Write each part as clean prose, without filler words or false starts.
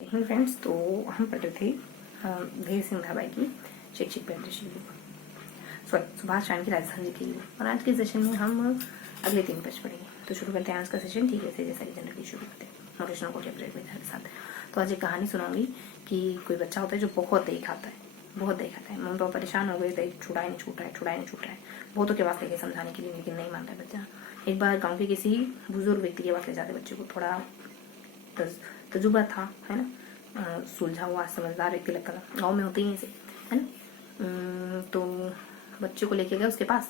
Hind friends, तो हम पढ़ रहे थे धीर सिंह धाबाई की शैक्षिक परिदृश्य की बुक, सॉरी सुभाष चंद्र की राजस्थान जी की बुक। और आज के सेशन में हम अगले 3 पेज पढ़ेंगे। तो शुरू करते हैं आज का सेशन। ठीक है, जैसा कि जनरली शुरू करते हैं मोटिवेशनल कोट के साथ। तो आज एक कहानी सुनाऊंगी कि कोई बच्चा होता है जो बहुत दही खाता है, बहुत दही खाता है। मम्मी पापा परेशान हो गए, दही छुड़ा ही नहीं छूट रहा है, छुड़ा ही नहीं छूट रहा है। बहुतों के पास लेके समझाने के लिए, लेकिन नहीं मानता है बच्चा। एक बार गाँव के किसी बुजुर्ग व्यक्ति के पास ले जाते बच्चे को। थोड़ा तजुर्बा था, है ना, सुलझा हुआ समझदार व्यक्ति लगता था। गाँव में होते ही ऐसे, है ना। तो बच्चे को लेके गए उसके पास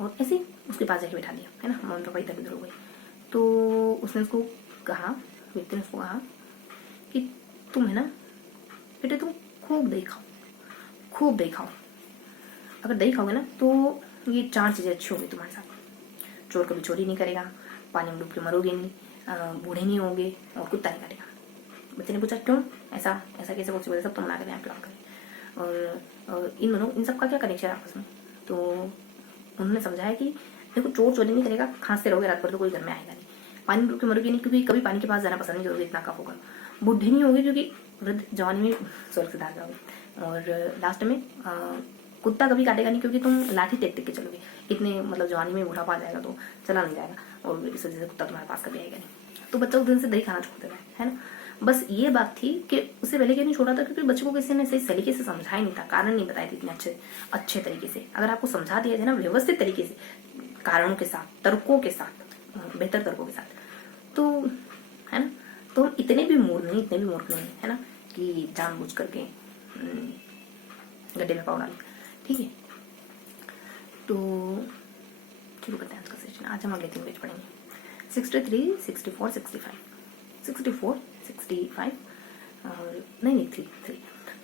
और ऐसे ही उसके पास जाके बैठा दिया, है ना। मम्मी पापा इधर उधर हो गए। तो उसने उसको कहा, व्यक्ति ने उसको कहा कि तुम, है ना बेटे, तुम खूब दही खाओ, खूब दही खाओ। अगर दही खाओगे ना तो ये 4 चीजें अच्छी होंगी तुम्हारे साथ। चोर कभी चोरी नहीं करेगा, पानी में डूब के मरोगे नहीं, बूढ़े नहीं होगे और कुत्ता नहीं काटेगा। बच्चे ने पूछा क्यों, ऐसा ऐसा कैसे पॉसिबल है, सब तो मना करें, प्लान करें। और इन सब का क्या कनेक्शन है आपस में। तो उन्होंने समझाया कि देखो, चोर चोरी नहीं करेगा, खांसते रहोगे रात भर तो कोई घर में आएगा नहीं। पानी में डूब के मरोगे नहीं, क्योंकि कभी पानी के पास जाना पसंद नहीं करोगे, इतना कफ होगा। बूढ़े नहीं होगे क्योंकि वृद्ध जवानी में स्वर्ग से धार जाओगे। और लास्ट में कुत्ता कभी काटेगा नहीं, क्योंकि तुम लाठी टेक टेक के चलोगे। इतने मतलब जवानी में बूढ़ा पा जाएगा तो चला नहीं जाएगा, और इस वजह से कुत्ता तुम्हारे पास कभी आएगा नहीं। तो बच्चा उस दिन से दही खाना छोड़ देता है ना। बस ये बात थी कि उससे पहले क्यों नहीं छोड़ा था, क्योंकि बच्चे को किसी ने सही तरीके से समझाया नहीं था, कारण नहीं बताए थे इतने अच्छे तरीके से। अगर आपको समझा दिया जाए ना व्यवस्थित तरीके से, कारणों के साथ, तर्कों के साथ, बेहतर तर्कों के साथ, तो है ना, तो हम इतने भी मूर्ख नहीं, है ना, कि जानबूझ करके गड्ढे में पाँव डालें। ठीक है, तो शुरू करते हैं आज का सेशन। आज हम अगले 3 पेज पढ़ेंगे, 63, 64, 65, 64, 65 और नहीं 3,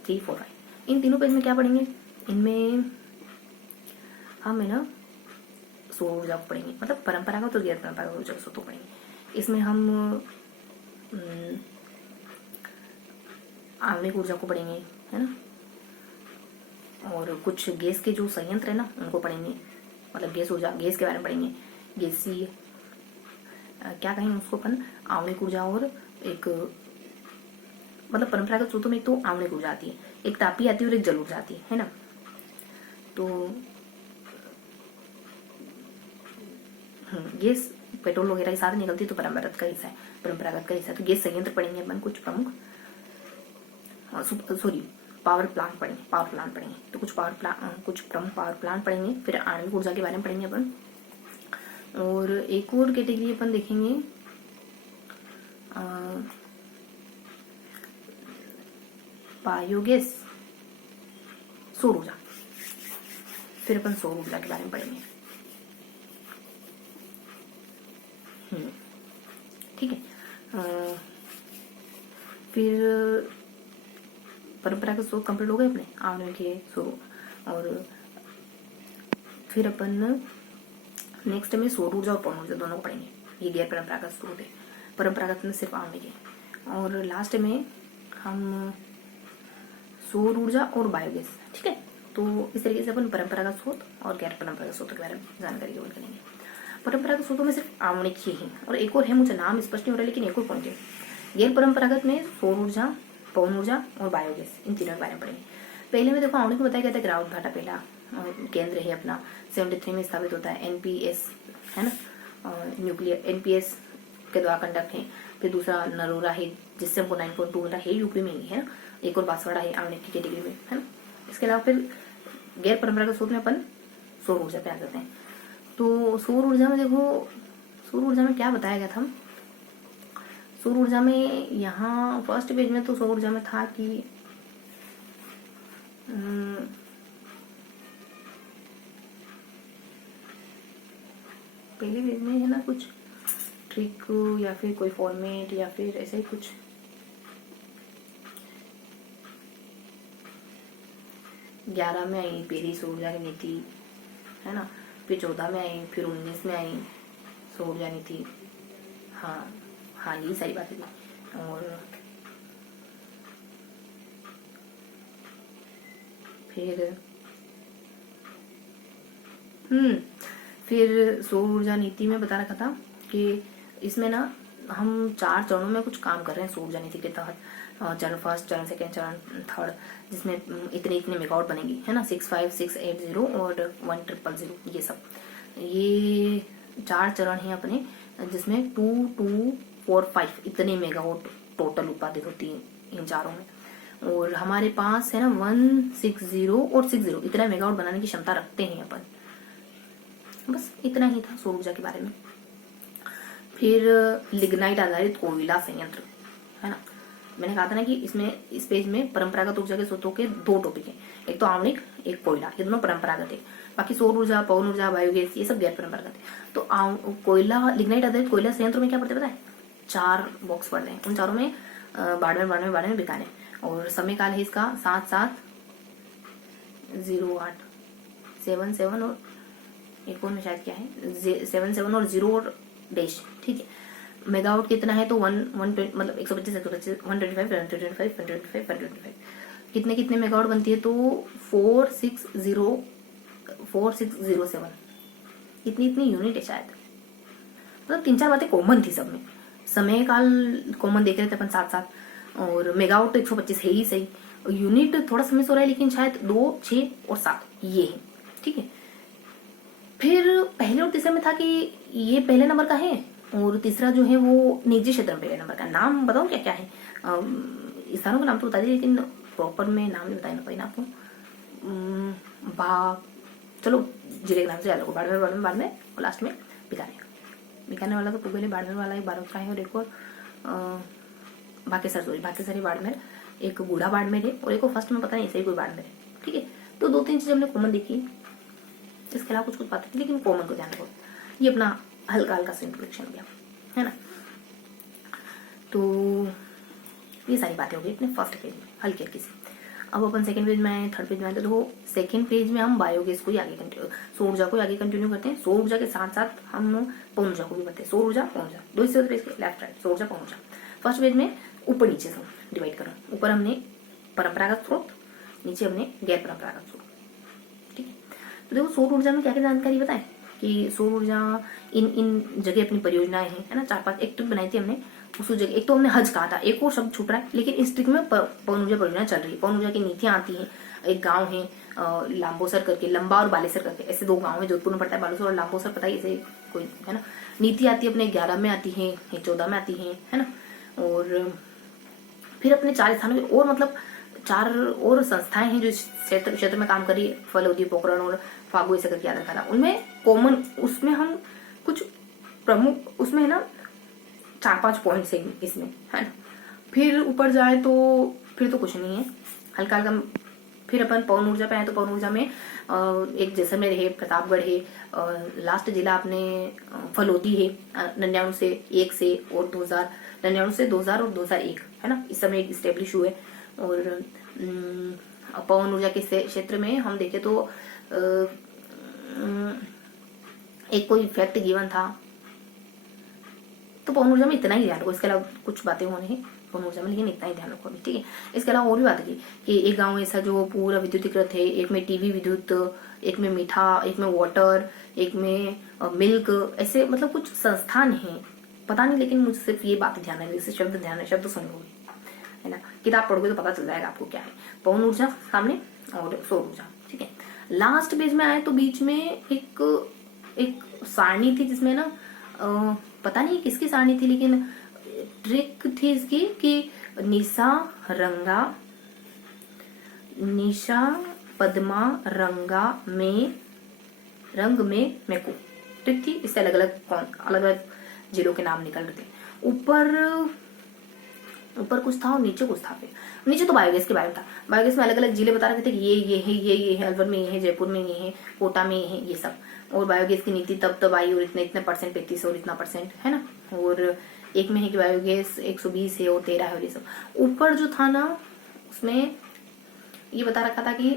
4, 5। इन तीनों पेज में क्या पढ़ेंगे, इनमें हम, है ना, सौर ऊर्जा को पढ़ेंगे, मतलब परंपरागत और गैर परंपरागत ऊर्जा स्रोतों को पढ़ेंगे। इसमें हम आणविक ऊर्जा को पढ़ेंगे, है ना, और कुछ गैस के जो संयंत्र है ना उनको पढ़ेंगे, मतलब गैस ऊर्जा, गैस के बारे में पढ़ेंगे। गैसीय क्या कहेंगे उसको अपन, आणविक ऊर्जा। और एक मतलब परंपरागत स्रोतों में एक तो आणविक ऊर्जा आती है, एक तापीय आती है और एक जल ऊर्जा आती है ना। तो गैस पेट्रोल वगैरह के साथ निकलती है, तो परंपरागत का हिस्सा है। तो गैस संयंत्र पढ़ेंगे अपन, कुछ प्रमुख, सॉरी पावर प्लांट पढ़ेंगे। तो कुछ प्रमुख पावर प्लांट पढ़ेंगे। फिर आणविक ऊर्जा के बारे में पढ़ेंगे अपन। और एक और कैटेगरी अपन देखेंगे बायोगैस, सौर ऊर्जा। फिर अपन सौर ऊर्जा के बारे में पढ़ेंगे। ठीक है, फिर परंपरागत स्रोत कंप्लीट हो गए अपने, आणविक स्रोत। और फिर अपन नेक्स्ट में सौर ऊर्जा और पवन ऊर्जा दोनों को पढ़ेंगे। ये गैर परंपरागत स्रोत है, परंपरागत में सिर्फ आणविक है। और लास्ट में हम सौर ऊर्जा और बायोगैस। ठीक है, तो इस तरीके से अपन परंपरागत स्रोत और गैर परंपरागत स्रोत के बारे में जानकारी कवर करेंगे। परंपरागत स्रोतों में सिर्फ आणविक ही है, और एक और है, मुझे नाम स्पष्ट नहीं हो रहा, लेकिन एक और पॉइंट है। गैर परंपरागत में सौर ऊर्जा, पवन ऊर्जा और बायोगैस, इन तीनों के बारे में पढ़ेंगे। पहले में देखो आणविक बताया गया था, ग्राउंड घाटा पहला केंद्र है अपना, 73 में स्थापित होता है। एनपीएस, है ना, न्यूक्लियर एनपीएस के द्वारा कंडक्ट है। फिर दूसरा नरोरा है, जिससे हमको 9.2 मिला है, यूपी में ही है ना। एक और बांसवाड़ा है आणविक की कैटेगरी में, है ना। इसके अलावा फिर गैर परंपरागत स्रोत में अपन सौर ऊर्जा पे आ जाते हैं। तो सौर ऊर्जा में देखो, सौर ऊर्जा में क्या बताया गया था, सौर ऊर्जा में यहाँ फर्स्ट पेज में तो सौर ऊर्जा में था कि पहले पेज में है ना कुछ ट्रिक या फिर कोई फॉर्मेट या फिर ऐसा ही कुछ। ग्यारह में आई पहली सौर ऊर्जा की नीति, है ना। फिर 14 में आई, फिर 19 में आई सौर ऊर्जा नीति। हाँ यही सारी बातें थी। और फिर सौर ऊर्जा नीति में बता रखा था कि इसमें ना हम 4 चरणों में कुछ काम कर रहे हैं सौर ऊर्जा नीति के तहत। चरण फर्स्ट, चरण सेकंड, चरण थर्ड, जिसमें इतने इतने मेगावाट बनेंगी, है ना, 65680 और 1000, ये सब, ये 4 चरण हैं अपने, जिसमें 2245 इतने मेगावाट टोटल उत्पादित होती है इन चारों में। और हमारे पास है ना 160 और 60 इतना मेगावाट बनाने की क्षमता रखते हैं अपन। बस इतना ही था सौर ऊर्जा के बारे में। फिर लिग्नाइट आधारित कोयला संयंत्र, है ना, मैंने कहा था ना कि इसमें इस पेज में परंपरागत ऊर्जा के स्रोतों के 2 टॉपिक हैं, एक तो आणविक, एक कोयला, ये दोनों परंपरागत है। बाकी सौर ऊर्जा, पवन ऊर्जा, बायोगैस, ये सब गैर परंपरागत है। तो कोयला, लिग्नाइट आधारित कोयला संयंत्र में क्या पढ़ते पता है, 4 बॉक्स पढ़ रहे हैं, उन चारों में बाड़मेर बीकानेर, और समय काल है इसका 7708 77 और एक और में शायद क्या है 77 और 0 और डैश, ठीक है। मेगावाट कितना है तो 120 मतलब 125 125 125 कितने कितने मेगावाट बनती है तो 4607 इतनी यूनिट है शायद। मतलब 3-4 बातें कॉमन थी सब में। समय काल कॉमन देख रहे थे अपन साथ साथ, और मेगावाट तो 125 है ही सही, यूनिट थोड़ा समय से हो रहा है लेकिन शायद 2, 6 और 7 ये है, ठीक है। फिर पहले और तीसरे में था कि ये पहले नंबर का है और तीसरा जो है वो निजी क्षेत्र में पहले नंबर का। नाम बताऊं क्या क्या है, स्थानों का नाम तो बता दिए लेकिन प्रॉपर में नाम नहीं बताया ना पाई ना आपको। चलो जिले के नाम से याद रखो, बाड़मेर और लास्ट में बीकानेर वाला तो पहले बाड़मेर वाला एक बारह का है और एक और भाकेसर ही बाड़मेर, एक बूढ़ा बाड़मेर है और एक और फर्स्ट में पता नहीं ऐसे ही कोई बाड़मेर है, ठीक है। तो 2-3 चीजें हमने कॉमन देखी, इसके अलावा कुछ बातें थी लेकिन कॉमन को ध्यान रखो। ये अपना हल्का हल्का सा इंट्रोडक्शन हो गया, है ना। तो ये सारी बातें हो गई अपने फर्स्ट पेज में हल्की हल्की सी। अब अपन सेकंड पेज में आए, थर्ड पेज में आए, तो देखो सेकंड पेज में हम बायोगैस को ही आगे कंटिन्यू, सौर ऊर्जा को आगे कंटिन्यू करते हैं। सौर ऊर्जा के साथ साथ हम पवन ऊर्जा को भी करते हैं। सौर ऊर्जा, पवन ऊर्जा, 2 हिस्से होते हैं पेज के, लेफ्ट राइट, सौर ऊर्जा, पवन ऊर्जा। फर्स्ट पेज में ऊपर नीचे से डिवाइड करो, ऊपर हमने परंपरागत स्रोत, नीचे हमने गैर परंपरागत स्रोत, ठीक है। तो देखो सौर ऊर्जा में क्या क्या जानकारी बताएं कि सौर ऊर्जा इन जगह अपनी परियोजनाएं हैं, है ना। 4-5 एक ट्रिक बनाई थी हमने, उस जगह एक तो हमने हज कहा था, एक और शब्द छूट रहा है लेकिन इस ट्रिक में पवन ऊर्जा परियोजना चल रही है। पवन ऊर्जा की नीतियां आती हैं, एक गांव है लांबोसर करके, लंबा और बालेसर करके, ऐसे 2 गांव है, जोधपुर में पड़ता है बालेसर और लांबोसर, पता है ऐसे कोई, है ना। नीति आती है अपने 11 में आती है, 14 में आती है ना। और फिर अपने 4 स्थानों और मतलब 4 और संस्थाएं हैं जो क्षेत्र में काम कर रही है, फलौदी, पोखरण और फागु ऐसा करके याद रखा था। उनमें कॉमन, उसमें हम कुछ प्रमुख, उसमें है ना 4-5 पॉइंट्स है इसमें, है ना। फिर ऊपर जाए तो फिर तो कुछ नहीं है, हल्का हल्का। फिर अपन पवन ऊर्जा पे आए तो पवन ऊर्जा में एक जैसलमेर है, प्रतापगढ़ है, लास्ट जिला अपने फलौदी है, 99 से 1 से और 2000, 99 से 2000 और 2001, है ना, इस समय स्टेब्लिश हुए। और पवन ऊर्जा के क्षेत्र में हम देखें तो एक कोई फैक्ट गिवन था, तो पवन ऊर्जा में इतना ही ध्यान रखो, इसके अलावा कुछ बातें होने हैं पवन ऊर्जा में, लेकिन इतना ही ध्यान रखो अभी, ठीक है। इसके अलावा और भी बात की कि एक गांव ऐसा जो पूरा विद्युतीकृत है, एक में टीवी विद्युत, एक में मीठा, एक में वाटर, एक में मिल्क, ऐसे मतलब कुछ संस्थान है, पता नहीं, लेकिन मुझे सिर्फ ये बात ध्यान है, जैसे शब्द ध्यान है, शब्द सुनोगे, है ना, किताब पढ़ोगे तो पता चल जाएगा आपको क्या है। पवन ऊर्जा सामने और सौर ऊर्जा, ठीक है। लास्ट पेज में आए तो बीच में एक सारणी थी जिसमें ना पता नहीं किसकी सारणी थी, लेकिन ट्रिक थी इसकी कि निशा पद्मा रंग में मेको, ट्रिक थी। इससे अलग अलग जिलों के नाम निकल रहे थे। ऊपर कुछ था और नीचे कुछ था। फिर नीचे तो बायोगैस के बारे में था। बायोगैस में अलग अलग जिले बता रहे थे कि ये है, अलवर में ये है, जयपुर में ये है, कोटा में ये है, ये सब। और बायोगैस की नीति तब आई और इतने परसेंट, 35 और इतना परसेंट, है ना। और एक में है कि बायोगैस 120 है और 13 है और ये सब। ऊपर जो था ना उसमें ये बता रखा था कि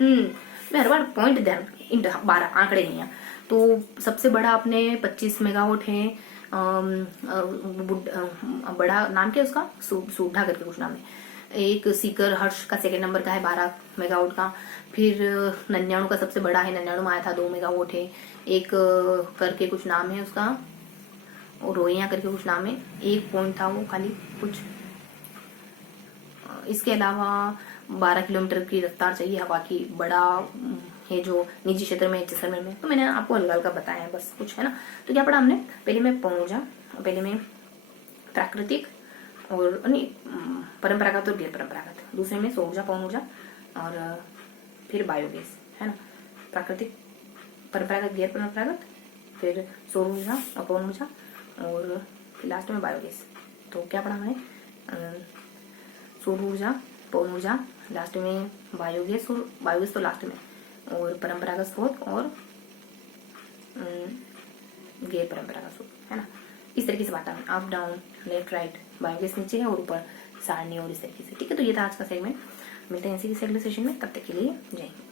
मैं हर बार पॉइंट ध्यान, 12 आंकड़े हैं यहाँ। तो सबसे बड़ा अपने 25 मेगावाट है, बड़ा नाम क्या है उसका, सूढ़ा करके कुछ नाम है। एक सीकर हर्ष का 2nd नंबर का है 12 मेगावाट का। फिर 99 का सबसे बड़ा है, 99 में आया था 2 मेगावाट है। एक करके कुछ नाम है उसका, और रोइयां करके कुछ नाम है, एक पॉइंट था वो खाली कुछ। इसके अलावा 12 किलोमीटर की रफ्तार चाहिए हवा की, बड़ा है जो निजी क्षेत्र में जैसलमेर में। तो मैंने आपको हल्का हल्का बताया है बस कुछ, है ना। तो क्या पढ़ा हमने, पहले में पवन ऊर्जा, पहले में प्राकृतिक और नहीं परंपरागत और गैर परंपरागत, दूसरे में सौर ऊर्जा, पवन ऊर्जा और फिर बायोगैस, है ना। प्राकृतिक, परंपरागत, गैर परंपरागत, फिर सौर ऊर्जा और पवन ऊर्जा और फिर लास्ट में बायोगैस। तो क्या पढ़ा हमने, सौर ऊर्जा, पवन ऊर्जा, लास्ट में बायोगैस, और बायोगैस तो लास्ट में, और परंपरागत स्रोत और गैर परंपरागत स्रोत, है ना। इस तरीके से बात है, up down, left right, biogas नीचे है और ऊपर सारणी, और इस तरीके से। ठीक है, तो ये था आज का सेगमेंट। मिलते हैं इसी के अगले सेशन में, तब तक के लिए जय हिंद।